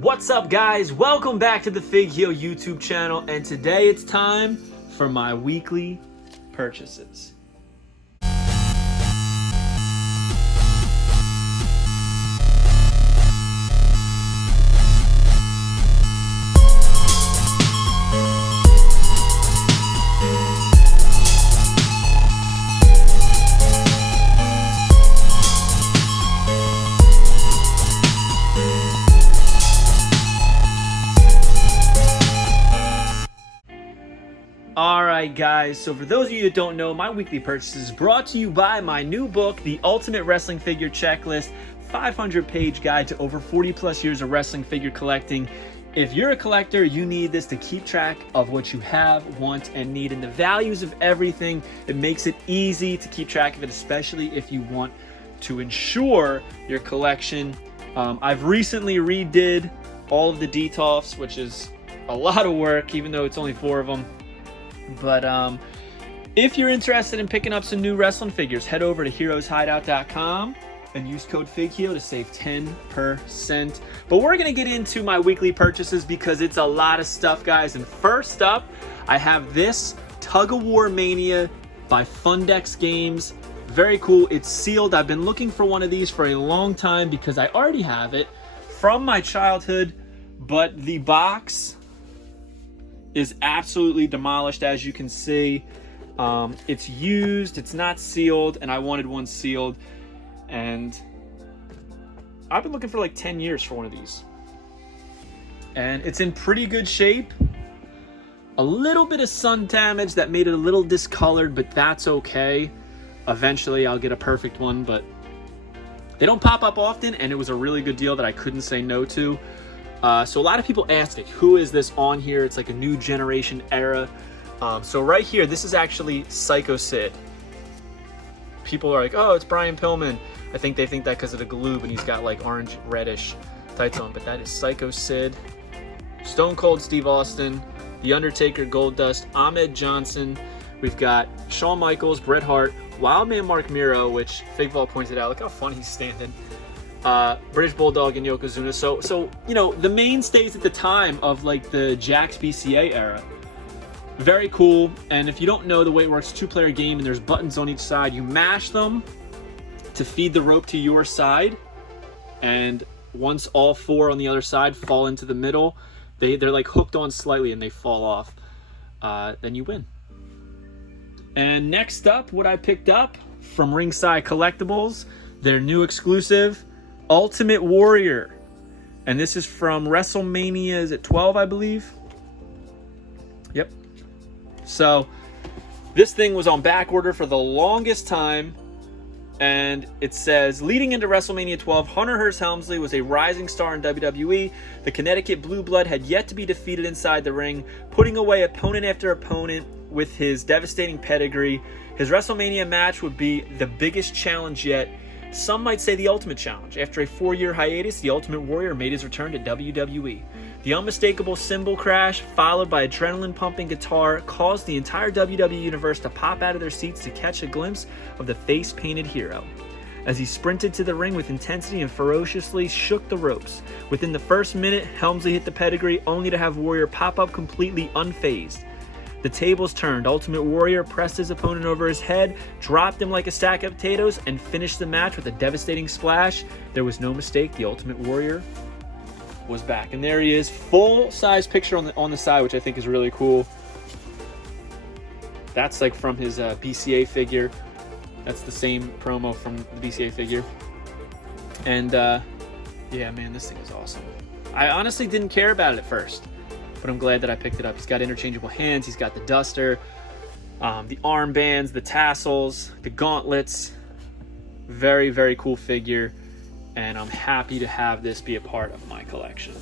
What's up, guys? Welcome back to the Fig Heel YouTube channel, and today it's time for my weekly purchases. Alright guys, so for those of you that don't know, my weekly purchase is brought to you by my new book, The Ultimate Wrestling Figure Checklist, 500-page guide to over 40 plus years of wrestling figure collecting. If you're a collector, you need this to keep track of what you have, want, and need, and the values of everything. It makes it easy to keep track of it, especially if you want to ensure your collection. I've recently redid all of the detolfs, which is a lot of work, even though it's only 4 of them. But if you're interested in picking up some new wrestling figures, head over to heroeshideout.com and use code FIGHEEL to save 10%. But we're going to get into my weekly purchases because it's a lot of stuff, guys. And first up, I have this Tug of War Mania by Fundex Games. Very cool. It's sealed. I've been looking for one of these for a long time because I already have it from my childhood, but the box is absolutely demolished, as you can see. It's used, it's not sealed, and I wanted one sealed. And I've been looking for like 10 years for one of these. And it's in pretty good shape. A little bit of sun damage that made it a little discolored, but that's okay. Eventually I'll get a perfect one, but they don't pop up often, and it was a really good deal that I couldn't say no to. So a lot of people ask, like, who is this on here? It's like a new generation era. So right here, this is actually Psycho Sid. People are like, oh, it's Brian Pillman. I think they think that because of the glue, but he's got like orange reddish tights on. But that is Psycho Sid. Stone Cold Steve Austin, The Undertaker, Goldust, Ahmed Johnson. We've got Shawn Michaels, Bret Hart, Wildman Mark Miro, which Figval pointed out. Look how funny he's standing. British Bulldog and Yokozuna. So you know, the mainstays at the time of like the Jakks BCA era. Very cool. And if you don't know the way it works, 2-player game, and there's buttons on each side. You mash them to feed the rope to your side, and once all 4 on the other side fall into the middle, they're like hooked on slightly and they fall off. Then you win. And next up, what I picked up from Ringside Collectibles, their new exclusive, Ultimate Warrior. And this is from WrestleMania, is it 12, I believe? Yep. So this thing was on back order for the longest time, and it says, leading into WrestleMania 12, Hunter Hearst Helmsley was a rising star in WWE. The Connecticut Blue Blood had yet to be defeated inside the ring, putting away opponent after opponent with his devastating pedigree. His WrestleMania match would be the biggest challenge yet. Some might say the ultimate challenge. After a 4-year hiatus, the Ultimate Warrior made his return to WWE. The unmistakable cymbal crash, followed by adrenaline-pumping guitar, caused the entire WWE universe to pop out of their seats to catch a glimpse of the face-painted hero. As he sprinted to the ring with intensity and ferociously shook the ropes. Within the first minute, Helmsley hit the pedigree, only to have Warrior pop up completely unfazed. The tables turned. Ultimate Warrior pressed his opponent over his head, dropped him like a stack of potatoes, and finished the match with a devastating splash. There was no mistake. The Ultimate Warrior was back. And there he is. Full-size picture on the side, which I think is really cool. That's like from his BCA figure. That's the same promo from the BCA figure. And yeah, man, this thing is awesome. I honestly didn't care about it at first, but I'm glad that I picked it up. He's got interchangeable hands. He's got the duster, the armbands, the tassels, the gauntlets. Very, very cool figure, and I'm happy to have this be a part of my collection.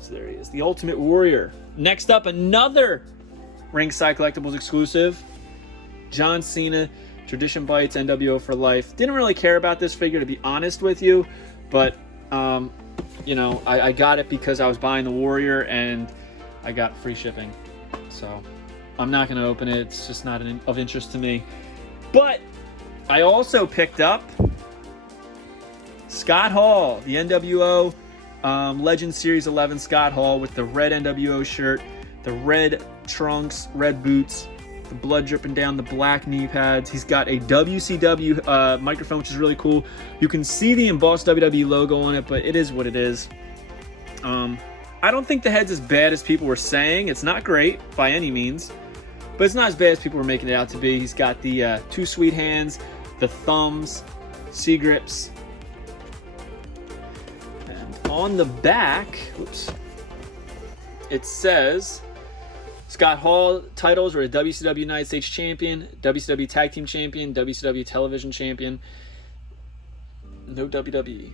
So there he is, the Ultimate Warrior. Next up, another Ringside Collectibles exclusive, John Cena, Tradition Bites, NWO for Life. Didn't really care about this figure, to be honest with you, but you know, I got it because I was buying the Warrior and I got free shipping. So I'm not going to open it. It's just not of interest to me. But I also picked up Scott Hall, the NWO Legend Series 11 Scott Hall with the red NWO shirt, the red trunks, red boots, the blood dripping down the black knee pads. He's got a WCW microphone, which is really cool. You can see the embossed WWE logo on it, but it is what it is. I don't think the head's as bad as people were saying. It's not great by any means, but it's not as bad as people were making it out to be. He's got the two sweet hands, the thumbs, C-grips. And on the back, it says Scott Hall titles were the WCW United States Champion, WCW Tag Team Champion, WCW Television Champion. No WWE.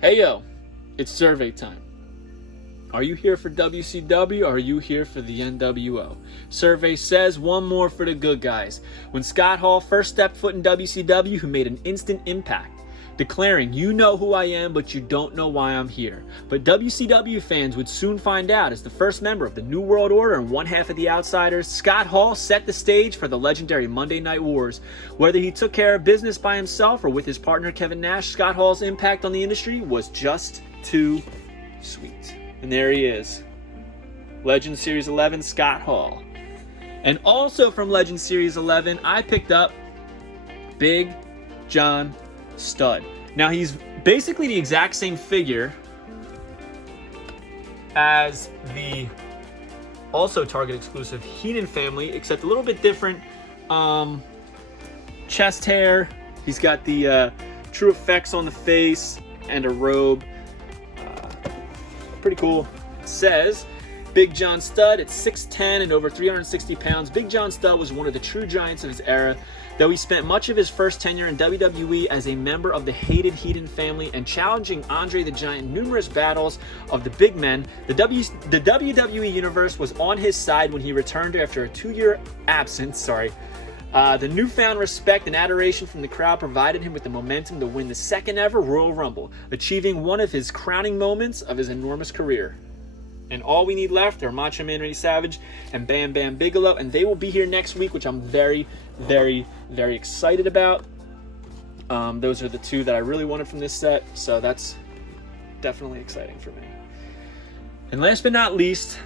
Hey yo, it's survey time. Are you here for WCW or are you here for the NWO? Survey says one more for the good guys. When Scott Hall first stepped foot in WCW, he made an instant impact, declaring, "You know who I am, but you don't know why I'm here." But WCW fans would soon find out, as the first member of the New World Order and one half of the Outsiders, Scott Hall set the stage for the legendary Monday Night Wars. Whether he took care of business by himself or with his partner Kevin Nash, Scott Hall's impact on the industry was just too sweet. And there he is. Legend Series 11, Scott Hall. And also from Legend Series 11, I picked up Big John Studd. Now he's basically the exact same figure as the also Target exclusive Heenan family, except a little bit different chest hair. He's got the true effects on the face and a robe. Pretty cool. It says Big John Studd at 6'10" and over 360 pounds. Big John Studd was one of the true giants of his era, though he spent much of his first tenure in WWE as a member of the hated Heenan family and challenging Andre the Giant in numerous battles of the big men. The WWE Universe was on his side when he returned after a 2-year absence. The newfound respect and adoration from the crowd provided him with the momentum to win the second ever Royal Rumble, achieving one of his crowning moments of his enormous career. And all we need left are Macho Man Randy Savage and Bam Bam Bigelow, and they will be here next week, which I'm very, very, very excited about. Those are the two that I really wanted from this set, so that's definitely exciting for me. And last but not least,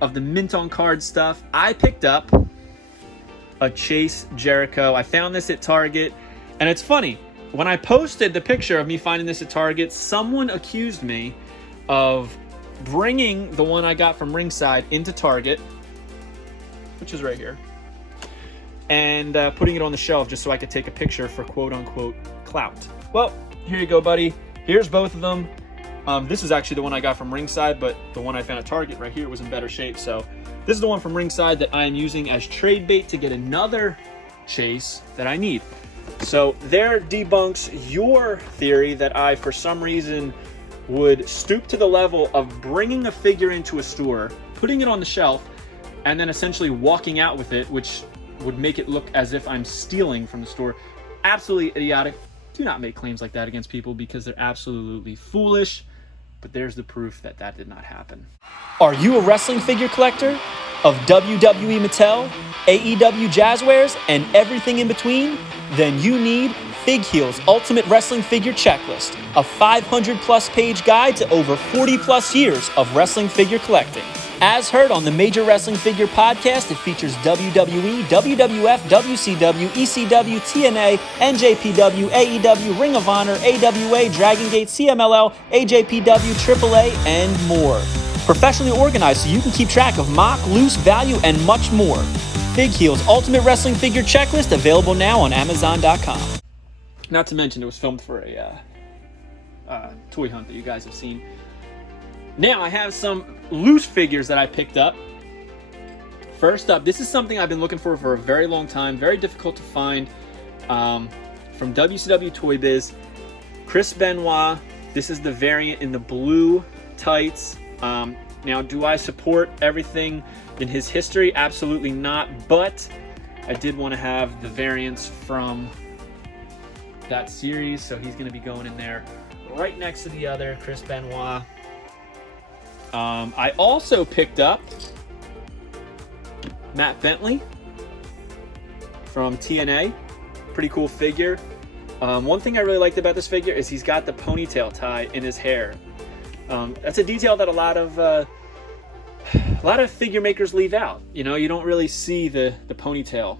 of the mint on card stuff, I picked up a Chase Jericho. I found this at Target, and it's funny, when I posted the picture of me finding this at Target, someone accused me of bringing the one I got from Ringside into Target, which is right here, and putting it on the shelf just so I could take a picture for quote-unquote clout. Well, here you go, buddy. Here's both of them. This is actually the one I got from Ringside, but the one I found at Target right here was in better shape, so this is the one from Ringside that I am using as trade bait to get another Chase that I need. So there debunks your theory that I, for some reason, would stoop to the level of bringing a figure into a store, putting it on the shelf, and then essentially walking out with it, which would make it look as if I'm stealing from the store. Absolutely idiotic. Do not make claims like that against people because they're absolutely foolish. But there's the proof that that did not happen. Are you a wrestling figure collector of WWE Mattel, AEW Jazzwares, and everything in between? Then you need Fig Heel's Ultimate Wrestling Figure Checklist, a 500-plus page guide to over 40-plus years of wrestling figure collecting. As heard on the Major Wrestling Figure podcast, it features WWE, WWF, WCW, ECW, TNA, NJPW, AEW, Ring of Honor, AWA, Dragon Gate, CMLL, AJPW, AAA, and more. Professionally organized so you can keep track of mock, loose, value, and much more. Fig Heel's Ultimate Wrestling Figure Checklist, available now on Amazon.com. Not to mention it was filmed for a toy hunt that you guys have seen. Now I have some loose figures that I picked up. First up, this is something I've been looking for a very long time. Very difficult to find. From WCW Toy Biz. Chris Benoit. This is the variant in the blue tights. Now, do I support everything in his history? Absolutely not. But I did want to have the variants from that series. So he's going to be going in there right next to the other Chris Benoit. I also picked up Matt Bentley from TNA. Pretty cool figure. One thing I really liked about this figure is he's got the ponytail tie in his hair. That's a detail that a lot of figure makers leave out. You know, you don't really see the ponytail,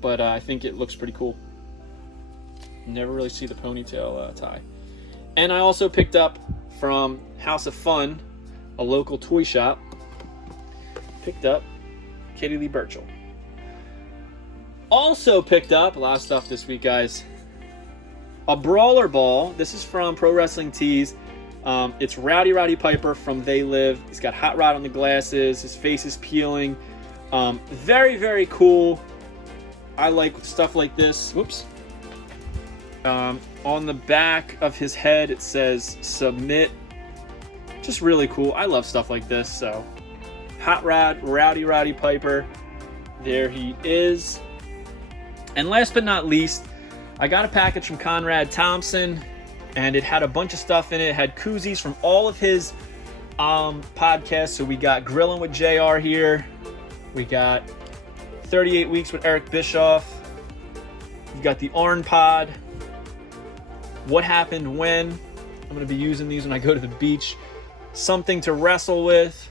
but I think it looks pretty cool. You never really see the ponytail tie. And I also picked up from House of Fun, a local toy shop, picked up Katie Lee Burchill. Also picked up, a lot of stuff this week, guys, a brawler ball. This is from Pro Wrestling Tees. It's Roddy Piper from They Live. He's got hot rod on the glasses. His face is peeling. Very, very cool. I like stuff like this. Whoops. On the back of his head, it says submit. Just really cool. I love stuff like this. So, hot rod, Roddy Piper. There he is. And last but not least, I got a package from Conrad Thompson, and it had a bunch of stuff in it. It had koozies from all of his podcasts. So we got Grillin' with JR here. We got 38 Weeks with Eric Bischoff. We got the Arn Pod. What Happened When. I'm going to be using these when I go to the beach. Something to Wrestle With.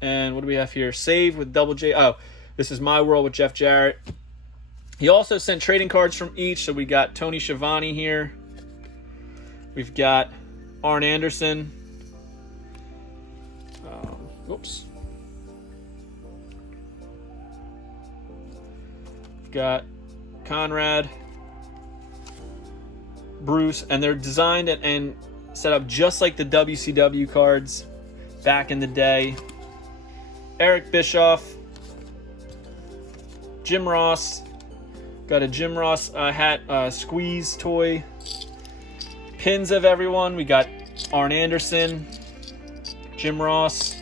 And what do we have here? Save with Double J. Oh, this is My World with Jeff Jarrett. He also sent trading cards from each. So we got Tony Schiavone here. We've got Arn Anderson. Oops. We've got Conrad, Bruce, and they're designed and set up just like the WCW cards back in the day. Eric Bischoff, Jim Ross. Got a Jim Ross hat squeeze toy. Pins of everyone. We got Arn Anderson, Jim Ross,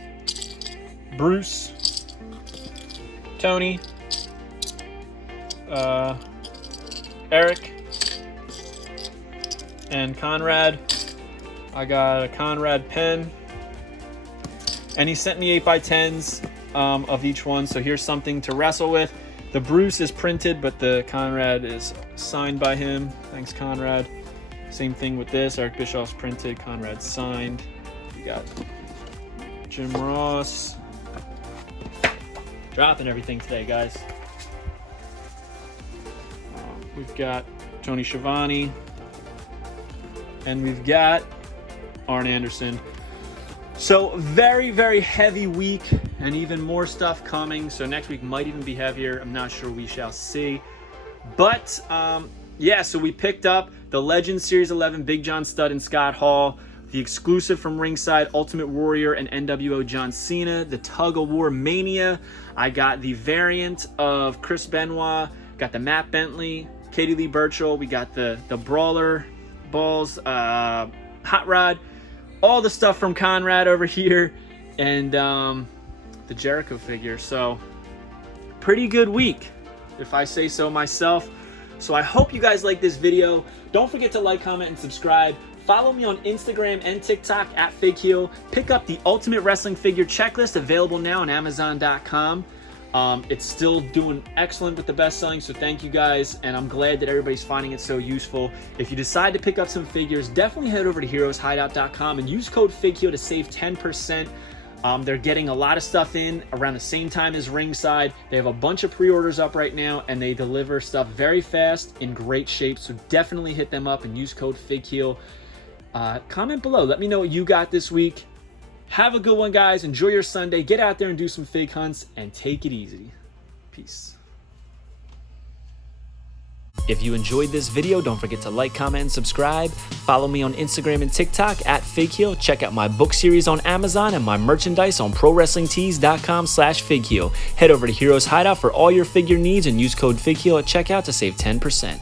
Bruce, Tony, Eric, and Conrad. I got a Conrad pen. And he sent me 8x10s of each one. So here's something to wrestle with. The Bruce is printed, but the Conrad is signed by him. Thanks, Conrad. Same thing with this. Eric Bischoff's printed, Conrad signed. We got Jim Ross. Dropping everything today, guys. We've got Tony Schiavone. And we've got Arn Anderson. So very, very heavy week, and even more stuff coming. So next week might even be heavier. I'm not sure. We shall see. But yeah, so we picked up the Legends Series 11 Big John Studd and Scott Hall, the exclusive from Ringside Ultimate Warrior and NWO John Cena, the Tug of War Mania. I got the variant of Chris Benoit, got the Matt Bentley, Katie Lee Burchill. We got the Brawler balls, Hot Rod. All the stuff from Conrad over here, and the Jericho figure. So pretty good week, if I say so myself. So I hope you guys like this video. Don't forget to like, comment, and subscribe. Follow me on Instagram and TikTok at FakeHeel. Pick up the Ultimate Wrestling Figure Checklist, available now on Amazon.com. It's still doing excellent with the best selling, so thank you guys, and I'm glad that everybody's finding it so useful. If you decide to pick up some figures, definitely head over to heroeshideout.com and use code FakeHeel to save 10%. They're getting a lot of stuff in around the same time as Ringside. They have a bunch of pre-orders up right now, and they deliver stuff very fast in great shape, so definitely hit them up and use code FakeHeel. Comment below. Let me know what you got this week. Have a good one, guys. Enjoy your Sunday. Get out there and do some fig hunts, and take it easy. Peace. If you enjoyed this video, don't forget to like, comment, and subscribe. Follow me on Instagram and TikTok at FakeHeel. Check out my book series on Amazon and my merchandise on ProWrestlingTees.com/FigHeel. Head over to Heroes Hideout for all your figure needs and use code FigHeel at checkout to save 10%.